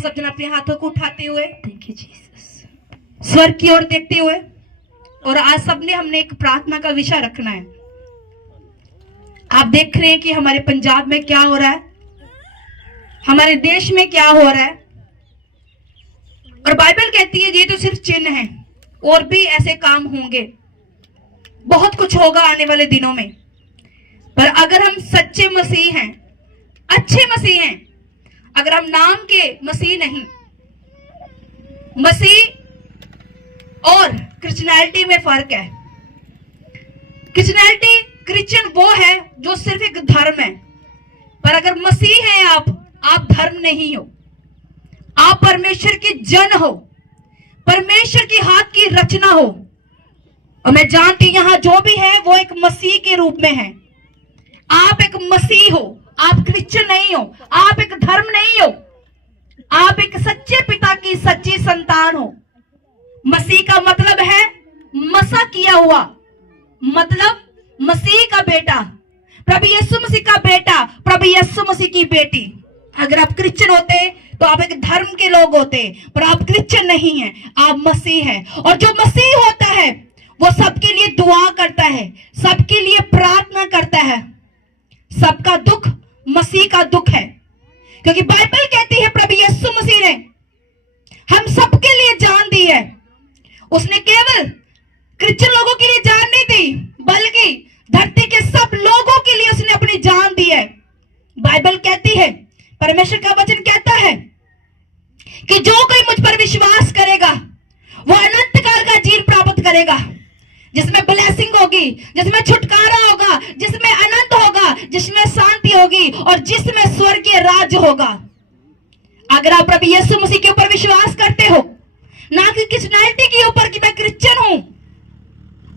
सब जन अपने हाथों को उठाते हुए थैंक यू जीसस। स्वर्ग की ओर देखते हुए, और आज सबने हमने एक प्रार्थना का विषय रखना है। आप देख रहे हैं कि हमारे पंजाब में क्या हो रहा है, हमारे देश में क्या हो रहा है, और बाइबल कहती है ये तो सिर्फ चिन्ह है, और भी ऐसे काम होंगे, बहुत कुछ होगा आने वाले दिनों में। पर अगर हम सच्चे मसीह हैं, अच्छे मसीह हैं, अगर हम नाम के मसीह नहीं, मसीह और क्रिश्चियनिटी में फर्क है। क्रिश्चियनिटी, क्रिश्चियन वो है जो सिर्फ एक धर्म है, पर अगर मसीह हैं आप धर्म नहीं हो, आप परमेश्वर के जन हो, परमेश्वर की हाथ की रचना हो। और मैं जानती हूं यहां जो भी है वो एक मसीह के रूप में है। आप एक मसीह हो, आप क्रिश्चियन नहीं हो, आप एक धर्म नहीं हो, आप एक सच्चे पिता की सच्ची संतान हो। मसीह का मतलब है मसा किया हुआ, मतलब मसीह का बेटा, प्रभु यीशु मसीह का बेटा, प्रभु यीशु मसीह की बेटी। अगर आप क्रिश्चियन होते तो आप एक धर्म के लोग होते, पर आप क्रिश्चियन नहीं हैं, आप मसीह हैं। और जो मसीह होता है वो सबके लिए दुआ करता है, सबके लिए प्रार्थना करता है। सबका दुख मसीह का दुख है, क्योंकि बाइबल कहती है प्रभु यीशु मसीह ने हम सबके लिए जान दी है। उसने केवल क्रिश्चियन लोगों के लिए जान नहीं दी, बल्कि धरती के सब लोगों के लिए उसने अपनी जान दी है। बाइबल कहती है, परमेश्वर का वचन कहता है कि जो कोई मुझ पर विश्वास करेगा वो अनंत काल का जीवन प्राप्त करेगा, जिसमें ब्लेसिंग होगी, जिसमें छुटकारा होगा, जिसमें आनंद होगा, जिसमें शांति होगी, और जिसमें स्वर्गीय राज्य होगा। अगर आप प्रभु यीशु मसीह के ऊपर विश्वास करते हो, ना कि क्रिश्चियनिटी के ऊपर कि मैं क्रिश्चियन हूं,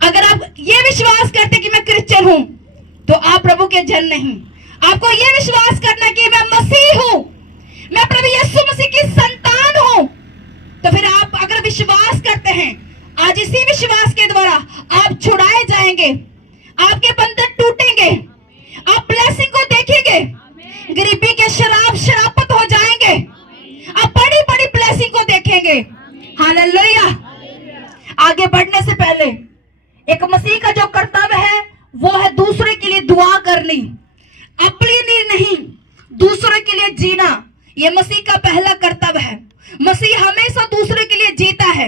अगर आप ये विश्वास करते कि मैं क्रिश्चियन हूं, तो आप प्रभु के जन नहीं। आपको ये विश्वास करना कि मैं मसीह हूं, मैं प्रभु यीशु मसीह की संतान हूं, तो फिर आप अगर विश्वास करते हैं, आज इसी विश्वास के द्वारा आप छुड़ाए जाएंगे, आपके बंधन टूटेंगे, आप ब्लेसिंग को देखेंगे, गरीबी के शराबत हो जाएंगे, आप बड़ी बड़ी ब्लेसिंग को देखेंगे। हालेलुया। आगे बढ़ने से पहले एक मसीह का जो कर्तव्य है वो है दूसरे के लिए दुआ करनी, अपने लिए नहीं, दूसरे के लिए जीना। यह मसीह का पहला कर्तव्य है। मसीह हमेशा दूसरे के लिए जीता है।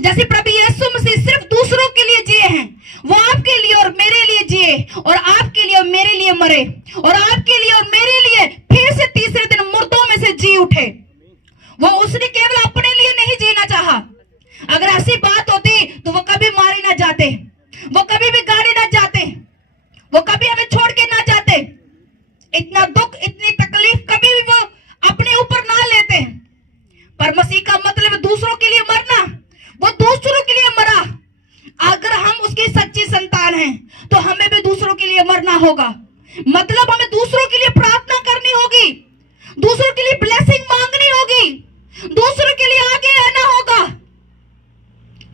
जैसे प्रभु यीशु मसीह सिर्फ दूसरों के लिए जिए हैं, वो आपके लिए और मेरे लिए जिए, और आपके लिए और मेरे लिए मरे, और आपके लिए और मेरे लिए फिर से तीसरे दिन मुर्दों में से जी उठे। वो उसने केवल अपने लिए नहीं जीना चाहा। अगर ऐसी बात होती तो वो कभी मारे ना जाते, वो कभी भी गाड़ी ना जाते, वो कभी हमें छोड़ के ना जाते। इतना दुख, इतनी तकलीफ कभी भी वो अपने ऊपर ना लेते। पर मसीह का मतलब दूसरों के लिए मरना, वो दूसरों के लिए मरा। अगर हम उसकी सच्ची संतान हैं तो हमें भी दूसरों के लिए मरना होगा। मतलब हमें दूसरों के लिए प्रार्थना करनी होगी, दूसरों के लिए ब्लेसिंग मांगनी होगी, दूसरों के लिए आगे आना होगा।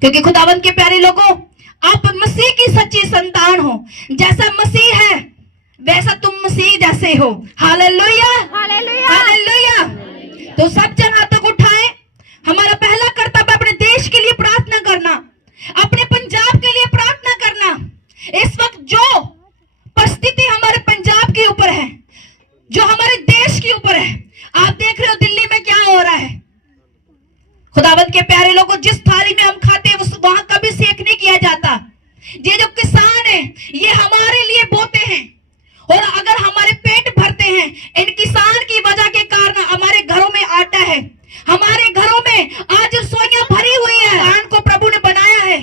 क्योंकि खुदावंद के प्यारे लोगों, आप मसीह की सच्ची संतान हो। जैसा मसीह है वैसा तुम मसीह जैसे हो। Hallelujah, hallelujah, hallelujah. तो सब जन हाथों को उठाएं। हमारा पहला कर्तव्य अपने देश के लिए प्रार्थना करना, अपने पंजाब के लिए प्रार्थना करना। इस वक्त जो परिस्थिति हमारे पंजाब के ऊपर है, जो हमारे देश के ऊपर है, आप देख रहे हो दिल्ली में क्या हो रहा है। खुदावंद के प्यारे लोगों, जिस थाली में हम खाते हैं वहां कभी सेक नहीं किया जाता। ये जो किसान है ये हमारे लिए बोते हैं, और अगर हमारे पेट भरते हैं, इन किसान की वजह के कारण हमारे घरों में आटा है, हमारे घरों में आज रसोइयां भरी हुई है। किसान को प्रभु ने बनाया है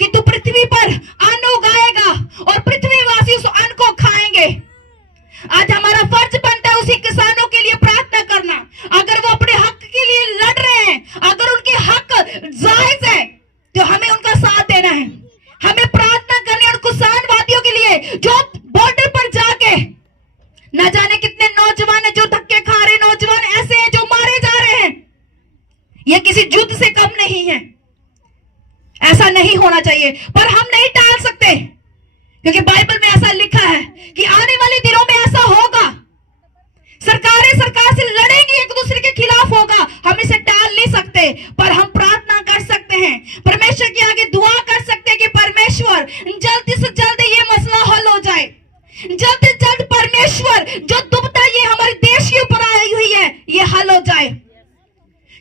कि तू पृथ्वी पर अन्न उगाएगा और पृथ्वीवासी उस अन्न को खाएंगे। आज हमारा फर्ज बनता है उसी किसानों के लिए प्रार्थना करना। अगर वो अपने हक के लिए लड़ रहे हैं, अगर उनके हक जायज है, तो हमें उनका साथ देना है। हमें प्रार्थना करनी है उन किसानवादियों के लिए जो बॉर्डर पर जाके, न जाने कितने नौजवान है जो धक्के खा रहे, नौजवान ऐसे हैं जो मारे जा रहे हैं। यह किसी युद्ध से कम नहीं है, ऐसा नहीं होना चाहिए। पर हम नहीं टाल सकते, क्योंकि बाइबल में ऐसा लिखा है कि आने वाले दिनों में ऐसा होगा। सरकारें सरकार से लड़ेंगी, एक दूसरे के खिलाफ होगा। हम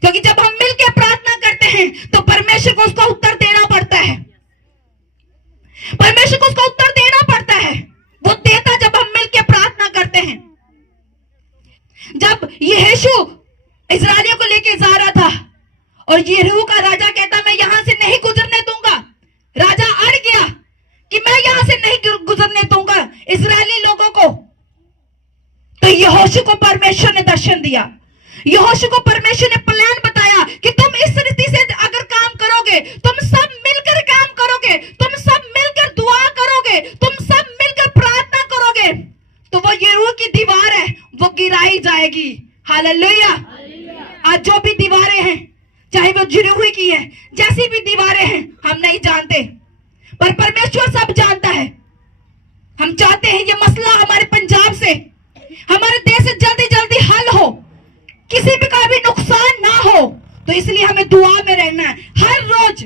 क्योंकि जब हम मिलकर प्रार्थना करते हैं तो परमेश्वर को उसका उत्तर देना पड़ता है। परमेश्वर को उसका उत्तर देना पड़ता है। वो देता जब हम मिलकर प्रार्थना करते हैं। जब यहोशू इस्राएलियों को लेके जा रहा था और यरीहो का राजा कहता मैं यहां से नहीं गुजरने दूंगा, राजा अड़ गया कि मैं यहां से नहीं गुजरने दूंगा इस्राएली लोगों को, तो यहोशू को परमेश्वर ने दर्शन दिया। यहोशू को परमेश्वर ने प्लान बताया कि तुम इस रीति से अगर काम करोगे, तुम सब मिलकर काम करोगे, तुम सब मिलकर दुआ करोगे, तुम सब मिलकर प्रार्थना करोगे, तो वो यरीहो की दीवार है वो गिराई जाएगी। हालेलुया। आज जो भी दीवारें हैं, चाहे वो यरीहो की है, जैसी भी दीवारें हैं, हम नहीं जानते, पर परमेश्वर सब जानता है। हम चाहते हैं ये मसला हमारे पंजाब से, हमारे देश से जल्दी जल्दी हल हो, किसी भी का भी नुकसान ना हो, तो इसलिए हमें दुआ में रहना है हर रोज।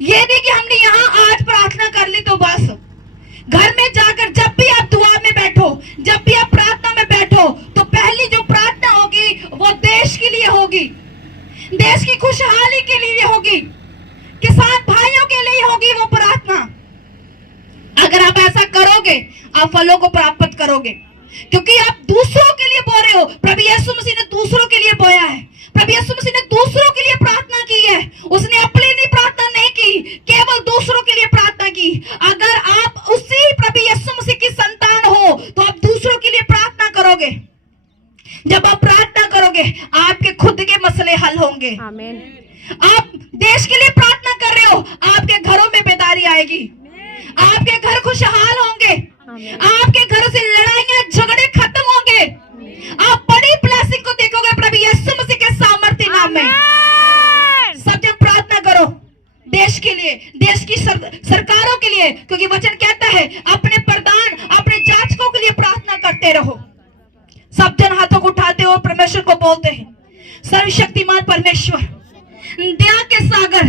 ये नहीं कि हमने यहाँ आज प्रार्थना कर ली तो बस। घर में जाकर जब भी आप दुआ में बैठो, जब भी आप प्रार्थना में बैठो, तो पहली जो प्रार्थना होगी वो देश के लिए होगी, देश की खुशहाली के लिए होगी, किसान भाइयों के लिए होगी वो प्रार्थना। अगर आप ऐसा करोगे आप फलों को प्राप्त करोगे, क्योंकि आप दूसरों के लिए बो रहे हो। प्रभु यीशु मसीह ने दूसरों के लिए बोया है, प्रभु यीशु मसीह ने दूसरों के लिए प्रार्थना की है। उसने अपने लिए प्रार्थना नहीं की, केवल दूसरों के लिए प्रार्थना की। अगर आप उसी प्रभु यीशु मसीह की संतान हो तो आप दूसरों के लिए प्रार्थना करोगे। जब आप प्रार्थना करोगे आपके खुद के मसले हल होंगे। आमीन। आप देश के लिए प्रार्थना कर रहे हो, आपके घरों में बेदारी आएगी, आपके घर खुशहाल होंगे, आपके घरों से लड़ाइयां झगड़े खत्म होंगे, आप बड़ी ब्लेसिंग को देखोगे प्रभु यीशु मसीह के सामर्थ्य नाम में। सब जन प्रार्थना करो देश के लिए, देश की सरकारों के लिए, क्योंकि वचन कहता है अपने प्रधान, अपने जाचकों के लिए प्रार्थना करते रहो। सब जन हाथों को उठाते हो, परमेश्वर को बोलते हैं, सर्वशक्तिमान परमेश्वर, दया के सागर,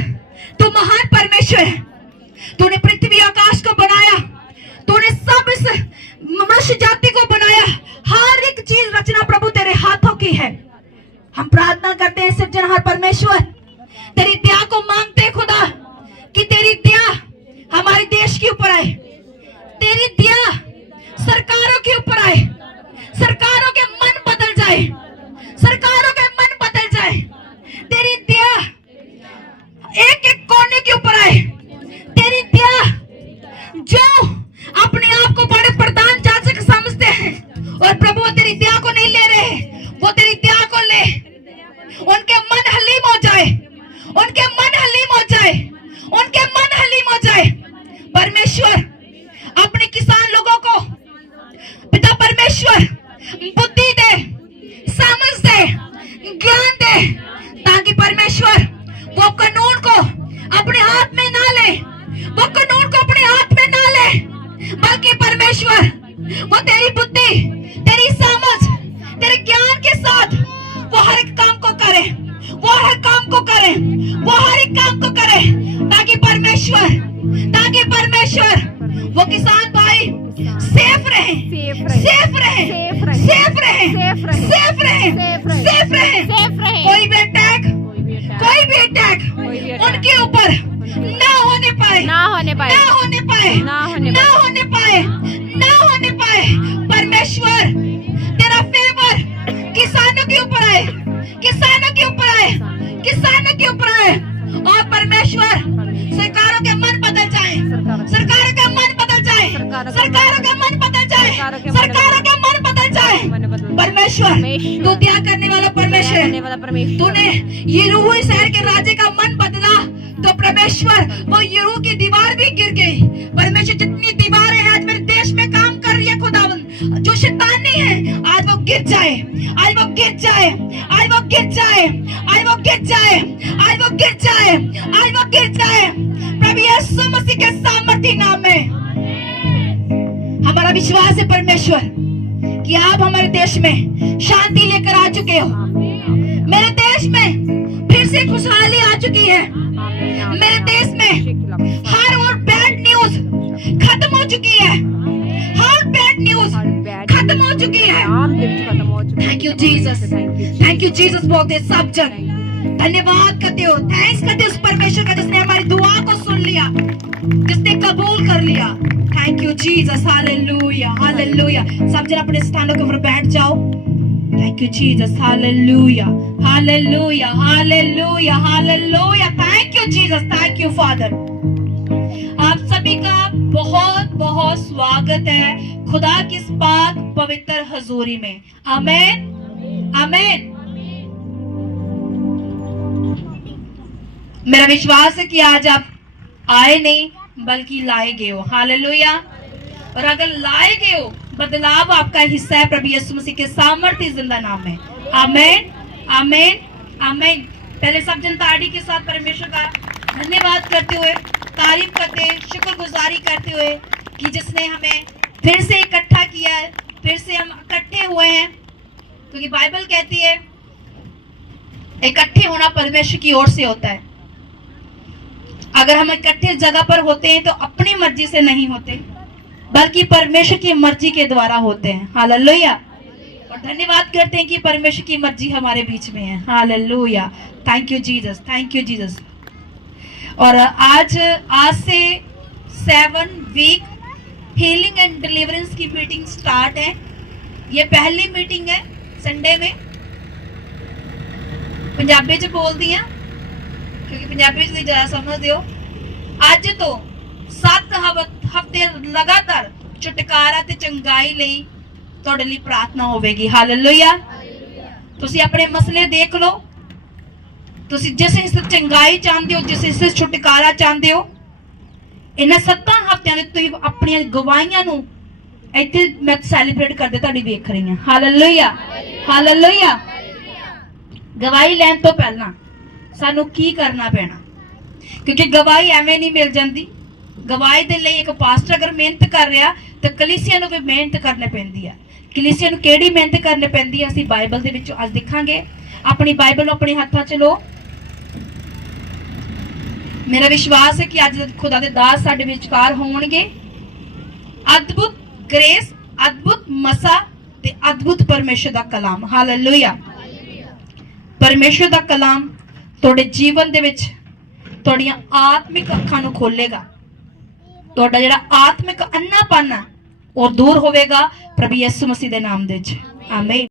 तू महान परमेश्वर है। तूने पृथ्वी आकाश को बनाया, तूने सब इस मनुष्य जाति को बनाया, हर एक चीज रचना प्रभु तेरे हाथों की है। हम प्रार्थना करते हैं सृजनहार परमेश्वर, तेरी दया को मांगते खुदा कि तेरी दया हमारे देश के ऊपर आए, तेरी दया सरकारों के ऊपर आए, सरकारों के मन बदल जाए, सरकारों के मन बदल जाए, तेरी दया एक एक कोने के ऊपर आए, तेरी दया जो अपने आप को बड़े प्रधान जाचक समझते हैं और प्रभु वो तेरी दया को नहीं ले रहे, वो तेरी दया को ले, उनके मन हलीम हो जाए, उनके मन हलीम हो जाए, उनके मन हलीम हो जाए। परमेश्वर अपने किसान लोगों को पिता परमेश्वर बुद्धि दे, समझ दे, ज्ञान दे, ताकि परमेश्वर वो कानून को अपने हाथ में ना ले, वो कानून को अपने हाथ में ना ले, बल्कि परमेश्वर वो तेरी बुद्धि, तेरी समझ, तेरे ज्ञान के साथ वो हर एक काम को करे, वो हर काम को करे, वो हर एक काम को करे, ताकि परमेश्वर वो किसान भाई सेफ रहे, सेफ रहे, सेफ रहे, सेफ रहे, सेफ रहे। कोई भी अटैक उनके ऊपर ना होने पाए, ना होने पाए, ना होने पाए, ना होने पाए, ना होने पाए। परमेश्वर तेरा फेवर किसानों के ऊपर आए, किसानों के ऊपर आए, किसानों के ऊपर आए, और परमेश्वर सरकारों के मन बदल जाए, सरकारों का मन बदल जाए, सरकारों का मन बदल जाए, सरकारों का मन बदल जाए। परमेश्वर तू दया करने वाला परमेश्वर, तूने यरीहो शहर के राजे का मन बदला तो परमेश्वर वो यरीहो की दीवार भी गिर गई। परमेश्वर जितनी दीवारें हैं आज मेरे देश में काम कर रही है खुदावंद, जो शैतानी है आज वो गिर जाए, आज वो गिर जाए, आज वो गिर जाए, आज वो गिर जाए, आज वो गिर जाए, आज वो गिर जाए प्रभु यीशु मसीह के सामर्थ्य नाम में। हमारा विश्वास है परमेश्वर कि आप हमारे देश में शांति लेकर आ चुके हो, मेरे देश में फिर से खुशहाली आ चुकी है, मेरे देश में हर और बैड न्यूज खत्म हो चुकी है, हर बैड न्यूज खत्म हो चुकी है। Thank you Jesus, thank you Jesus बोलते सब जन। धन्यवाद करते हो, थैंक्स करते हो उस परमेश्वर का जिसने हमारी दुआ को सुन लिया, जिसने कबूल कर लिया। Thank you Jesus, hallelujah hallelujah. सब जन अपने स्थानों के ऊपर बैठ जाओ। Thank you Jesus, hallelujah hallelujah hallelujah hallelujah. Thank you Jesus, thank you father. आप सभी का बहुत बहुत स्वागत है खुदा की इस पाक पवित्र हजूरी में। आमीन आमीन। मेरा विश्वास है कि आज आप आए नहीं बल्कि लाए गए हो। हालेलुया। और अगर लाए गए हो, बदलाव आपका हिस्सा है प्रभु यीशु मसीह के सामर्थ्य जिंदा नाम में। आमीन आमीन आमीन। पहले सब जन ताड़ी के साथ परमेश्वर का धन्यवाद करते हुए, तारीफ करते, शुक्रगुजारी करते हुए कि जिसने हमें फिर से इकट्ठा किया है, फिर से हम इकट्ठे हुए हैं, क्योंकि बाइबल कहती है इकट्ठे होना परमेश्वर की ओर से होता है। अगर हम इकट्ठे जगह पर होते हैं तो अपनी मर्जी से नहीं होते, बल्कि परमेश्वर की मर्जी के द्वारा होते हैं। हालेलुया। और धन्यवाद करते हैं कि परमेश्वर की मर्जी हमारे बीच में है। Hallelujah. Thank you Jesus, thank you Jesus. और आज से 7 वीक हीलिंग एंड डिलीवरेंस की मीटिंग स्टार्ट है। ये पहली मीटिंग है संडे में। पंजाबी च बोल दी क्योंकि पंजाबी च ज्यादा समझते हो। अज तो 7 हफ्ते लगातार छुटकारा ते चंगाई लई तुहाडे लई प्रार्थना होवेगी। हालेलुया। तुसी अपने मसले देख लो, तुसी जिस हिस्से चंगाई चाहते हो, जिस हिस्से छुटकारा चाहते हो, इन्हां 7 हफ्तियां विच तुसीं अपनी गवाहियां नूं इत्थे मैं सैलीब्रेट करदे तुहाडी वेख रही हां। Hallelujah hallelujah. गवाही लैण तो पहला सानू की करना पैना, क्योंकि गवाही एवें नहीं मिल जाती। गवाही दे लई एक पास्टर अगर मेहनत कर रहा तो कलीसिया नूं भी मेहनत करनी पैंदी है। कलीसिया नूं किहड़ी मेहनत करनी पैंदी है असीं बाइबल दे विचों अज दिखांगे। अपनी बाइबल अपने हत्थां च लो। मेरा विश्वास है कि अज खुदा दे दास साडे विचकार होणगे। अद्भुत ग्रेस, अद्भुत मसा ते अद्भुत परमेश्वर दा कलाम। हालेलुया। परमेश्वर दा कलाम तुहाडे जीवन दे विच तुहाडीआं आत्मिक अखां नूं खोलेगा। तुहाडा जिहड़ा आत्मिक अन्नापन है वो दूर होवेगा प्रभु यीशु मसीह दे नाम दे विच। आमीन।